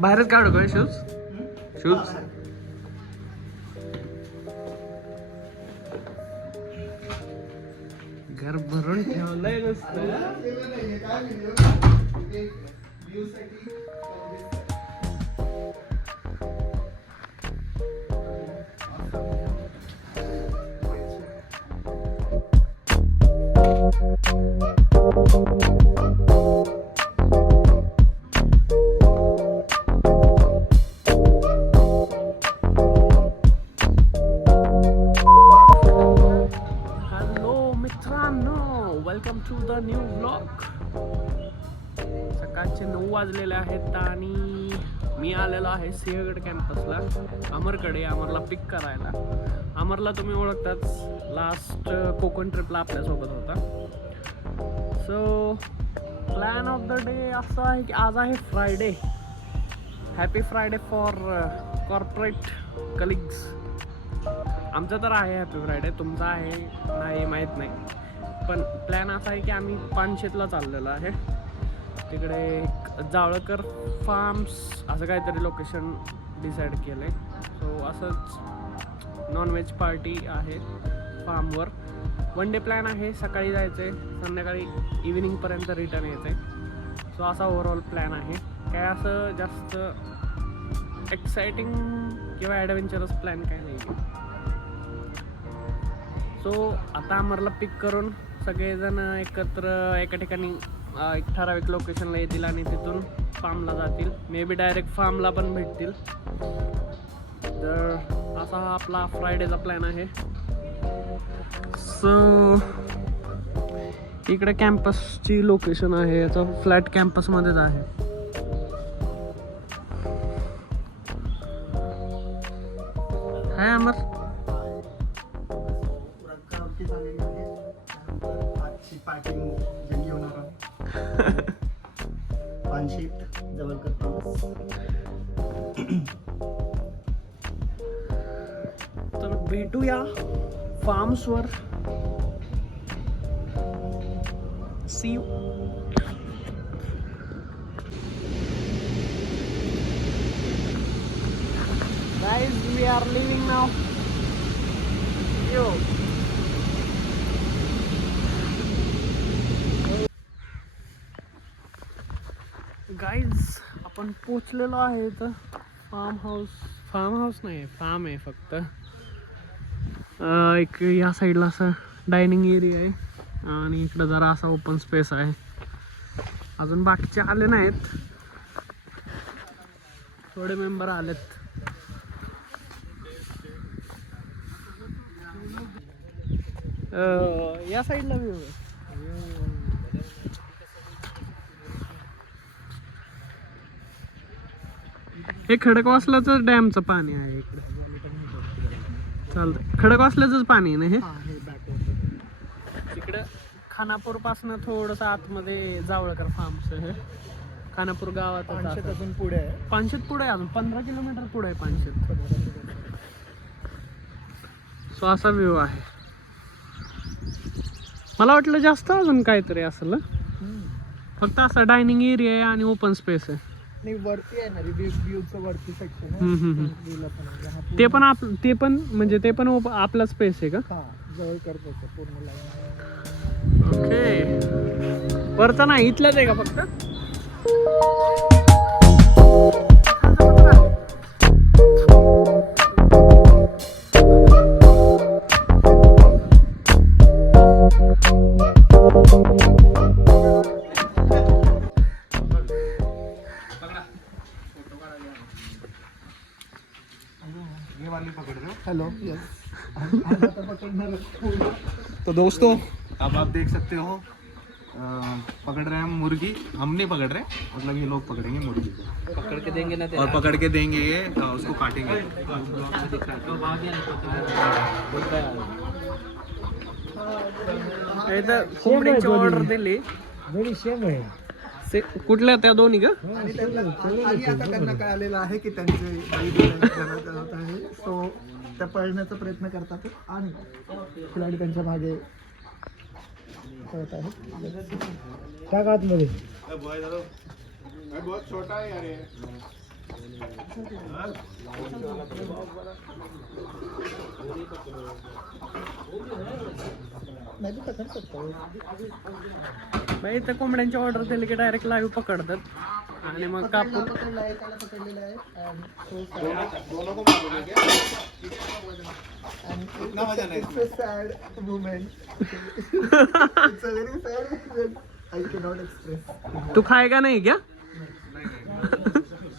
बाहेरच काढू का शूज? शूज घर भरून ठेवलंय नुसतं. Welcome to the new blog. सकाळचे 9 वाजलेले आहेत आणि मी आलेलो आहे सिंहगड कॅम्पसला. अमरकडे अमरला पिक करायला. अमरला तुम्ही ओळखताच, लास्ट कोकण ट्रिपला आपल्यासोबत होता. So plan of the day असं आहे की आज आहे Friday. Happy Friday for corporate colleagues. आमचं तर आहे हॅपी फ्रायडे, तुमचं आहे नाही माहीत नाही. पण प्लॅन असा आहे की आम्ही पानशेतला चाललेलो आहे. तिकडे एक जावळकर फार्म्स असं काहीतरी लोकेशन डिसाईड केलं आहे. सो असंच नॉनव्हेज पार्टी आहे फार्मवर. वन डे प्लॅन आहे. सकाळी जायचं आहे, संध्याकाळी इव्हिनिंगपर्यंत रिटर्न यायचं आहे. सो असा ओव्हरऑल प्लॅन आहे. काय असं जास्त एक्साइटिंग किंवा ॲडव्हेंचरस प्लॅन काय नाही आहे. सो आता अमरला पिक करून सगळेजण एकत्र एका ठिकाणी एक ठराविक लोकेशनला येतील आणि तिथून फार्मला जातील. मे बी डायरेक्ट फार्मला पण भेटतील. तर असा हा आपला फ्रायडेचा प्लॅन आहे. सो इकडे कॅम्पसची लोकेशन आहे. याचा फ्लॅट कॅम्पसमध्येच आहे. हाय अमर. तर भेटूया फार्म्सवर. See you. Guys, we are leaving now. Yo guys, आपण पोचलेलो आहे इथं. फार्म हाऊस नाही आहे, फार्म आहे फक्त. एक या साईडला असं डायनिंग एरिया आहे आणि इकडं जरा असा ओपन स्पेस आहे. अजून बाकीचे आले नाहीत, थोडे मेंबर आलेत. या साईडला व्ह्यू आहे. हे खडकवासलाचं डॅमचं पाणी आहे इकडे. चालतं, खडकवासल्याचंच पाणी आहे ना हे. तिकडं खानापूर पासून थोडंसं आतमध्ये जावळकर फार्मच हे. खानापूर गावात अजून पुढे आहे. पानशेत पुढे आहे, अजून 15 किलोमीटर पुढे आहे पानशेत. सो असा व्ह्यू आहे. मला वाटलं जास्त अजून काहीतरी असेल. फक्त असा डायनिंग एरिया आहे आणि ओपन स्पेस आहे. वरती आहे ना रिव्ह्यूचं वरती सेक्शन. ते पण म्हणजे ते पण आपला स्पेस आहे का? जवळ करतो पूर्ण. ओके, वरचा नाही, इथलंच आहे का फक्त? हेलो. तो दोस्तों, अब आप देख सकते हो पकड़ रहे हैं हम मुर्गी. हम नहीं पकड़ रहे, मतलब ये लोग पकड़ेंगे मुर्गी को. पकड़ के देंगे ना, और पकड़ के देंगे ये, उसको काटेंगे. कोंबडीची ऑर्डर दिली. कुठल्या त्या दोन्ही का? आणि आता त्यांना कळालेलं आहे की त्यांचे आहे. सो त्या पळण्याचा प्रयत्न करतात आणि खिलाडी त्यांच्या मागे होत आहे. टाक आतमध्ये. बहुत छोटा है यार ये. मैं भी पकड़ सकता हूँ. बाई इथं कोंबड्यांची ऑर्डर दिली की डायरेक्ट लाईव्ह पकडतात आणि मग कापून पकडला आहे, त्याला पकडलेला आहे. दोनों को मालूम है क्या? इतना मजा नहीं. It's a sad moment. It's a very sad moment. I cannot express. तू खाएगा नहीं क्या?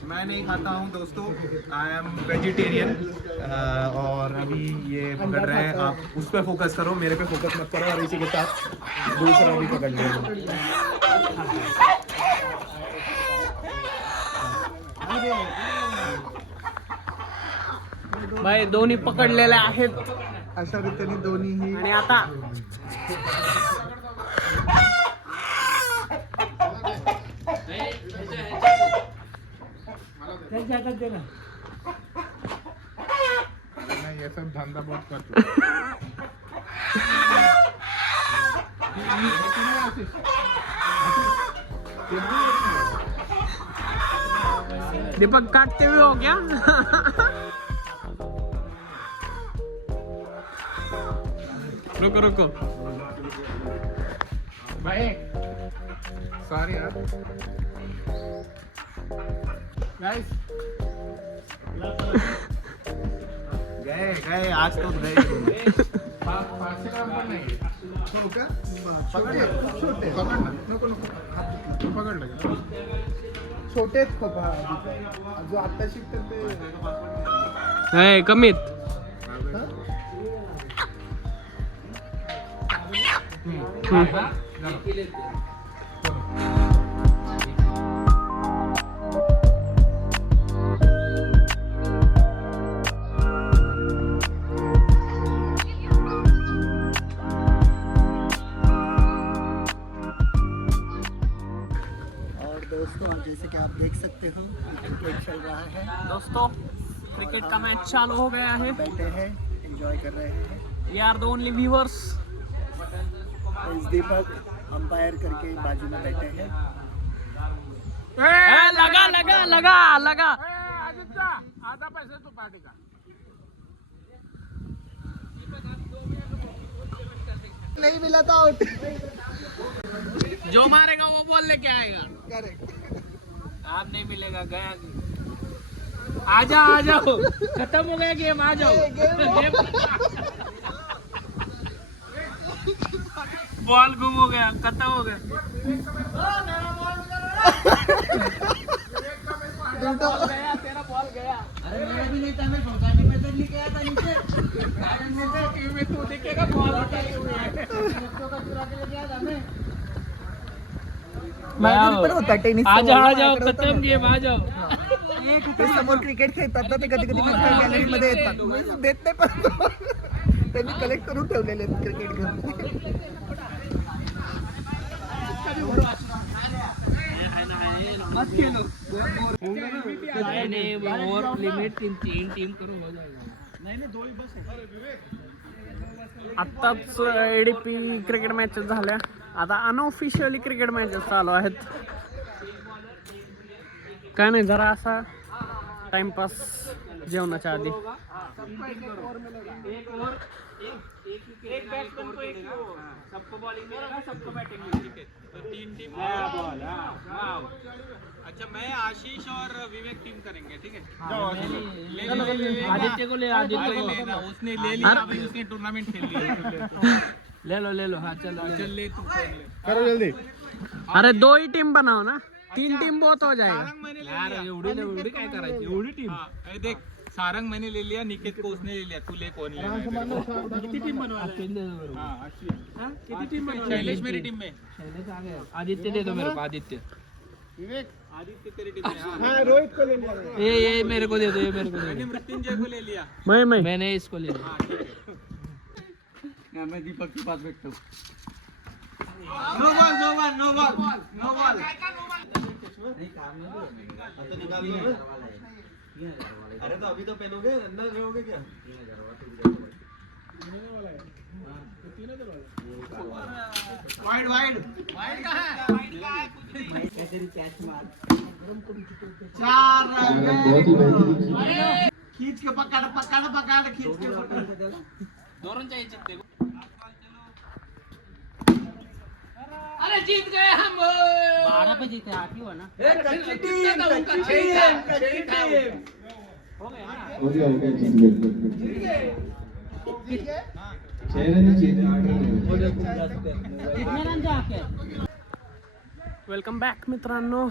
मैं नहीं खाता हूँ दोस्तों. I am vegetarian. और अभी ये पकड़ रहे हैं. आप उस पर फोकस करो, मेरे पे फोकस मत करो. और इसी के साथ दूसरा भी पकड़ लेंगे. बाई दोन्ही पकडलेले आहेत अशा रीतीने दोन्हीही आणि आता त्यांच्या हातात दे ना. ये सब धंधा बहुत करते. दीपक काटते हुए हो क्या? रुको रुको. भाई सॉरी यार. गाइस गए गए आज तो गए. 500 ग्राम पण नाही. हो का? छोटे आहेत, खूप छोटे आहेत. नको नको पकडलं का? छोटे आहेत खपा. जो आता शिकतात ते ए, कमीत. हा? और दोस्तों जैसे कि आप देख सकते हो क्रिकेट चल रहा है. दोस्तों क्रिकेट का मैच चालू हो गया है. बैठे हैं, एंजॉय कर रहे हैं. We are the only viewers. इस दीपक अंपायर करके बाजू में बैठे हैं. लगा लगा लगा लगा. आधा पैसे तो पार्टी का. नहीं मिला तो आउट. जो मारेगा वो बॉल लेके आएगा. करेक्ट. आप नहीं मिलेगा गया. आ जाओ खत्म हो गया गेम. आ जाओ. बॉल गुम हो गया. खत्म हो गया. गया तेरा बॉल गया. अरे मेरा भी नहीं था. मैं सोसाइटी में तो नहीं गया था नीचे. टीवी में तू देखेगा बॉल हटाए हुए हैं. बच्चों का चुरा के ले गया था मैं. माझ्या पण होता टेनिस. आ जाओ खत्म गेम. आ जाओ. ते समोर क्रिकेट खेळतात ना, ते कधी कधी माझ्या गॅलरी मध्ये येतात. मी देत नाही पण त्यांनी कलेक्ट करून ठेवलेले आहेत क्रिकेट घेऊन. मत खेलो. और लिमिट 3 टीम करो हो जाएगा. आत्ताच एडीपी क्रिकेट मॅचेस झाल्या. आता अनऑफिशियली क्रिकेट मॅचेस चालू आहेत. काय नाही, जरा असा टाइमपास जेवणाच्या आधी. एक बैट्समैन को एक सबको बॉलिंग मिलेगा, सबको बैटिंग मिलेगी. तो 3 टीम बॉल. अच्छा मैं आशीष और विवेक टीम करेंगे. ठीक है. आदित्य को ले. उसने ले लिया. अभी उसने टूर्नामेंट खेल लिया. ले लो. हाँ चलो चल ले तू. करो जल्दी. अरे 2 ही टीम बनाओ ना. 3 टीम बहुत हो जाएगा. सारंग मैंने ले लिया. एवढी काय करायची. एवढी टीम. देख सारंग मैंने ले लिया. निकेत को उसने ले लिया. तू ले कोण ले. किती टीम बनवायला. किती टीम बनवायला. शैलेश मेरी टीम में. आदित्य दे दो मेरे को. आदित्य. विवेक आदित्य तेरी टीम में. हाँ, रोहित को ले लिया. ये मेरे को दे दो. ये मेरे को दे मैंने मृत्युंजय को ले लिया. दो. मैंने इसको ले लिया. मैं दीपक के पास बैठता हूँ. No ball. अरे तो अभी तो पहनोगे. अंदर रहोगे क्या. वाइड वाइड चार खींच के पकड़ पकड़ पकड़ खींच के पकड़ अरे जीत गए हम 12 पे जीते 8 ही हुआ ना हो गया ना हो गया जीत गए 6 रन जीते 8 रन कितने रन जाके वेलकम बॅक मित्रांनो.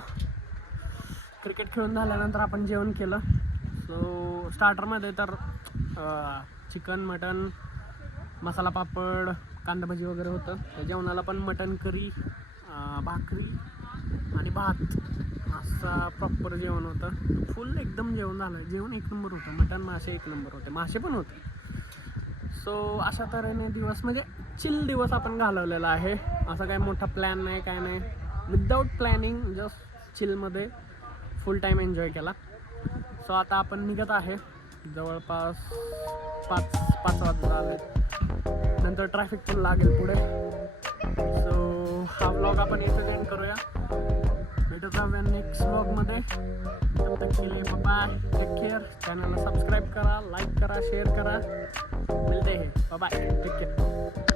क्रिकेट खेळून झाल्यानंतर आपण जेवण केलं. सो स्टार्टरमध्ये तर चिकन मटन मसाला पापड कांदा भजी वगैरे होतं. त्या जेवणाला पण मटन करी भाकरी आणि भात असा प्रॉपर जेवण होतं. फुल एकदम जेवण झालं. जेवण एक नंबर होतं. मटन मासे एक नंबर होते. मासे पण होते. सो अशा तऱ्हेने दिवस म्हणजे चिल दिवस आपण घालवलेला आहे. असा काही मोठा प्लॅन नाही काय नाही. विदाऊट प्लॅनिंग जस्ट चिलमध्ये फुल टाईम एन्जॉय केला. सो आता आपण निघत आहे. जवळपास 5 वाजता आले. नंतर ट्रॅफिक पण लागेल पुढे. सो हा व्लॉग आपण इथे एंड करूया. भेटत राहूया नेक्स्ट व्लॉगमध्ये. तब तक के लिए बाय टेक केअर. चॅनलला सबस्क्राईब करा, लाईक करा, शेअर करा. मिलते हैं. Bye take care.